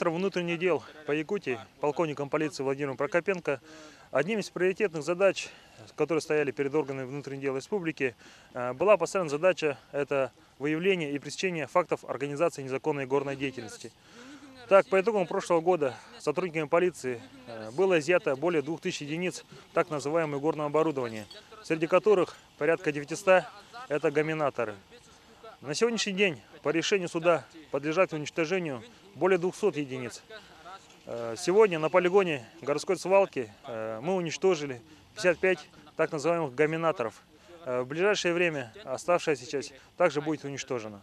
министром внутренних дел по Якутии, полковником полиции Владимиром Прокопенко, одним из приоритетных задач, которые стояли перед органами внутренних дел республики, была поставлена задача – это выявление и пресечение фактов организации незаконной горной деятельности. Так, по итогам прошлого года сотрудниками полиции было изъято более 2000 единиц так называемого горного оборудования, среди которых порядка 900 – это гаминаторы. На сегодняшний день по решению суда подлежат уничтожению более 200 единиц. Сегодня на полигоне городской свалки мы уничтожили 55 так называемых гаминаторов. В ближайшее время оставшаяся часть также будет уничтожена.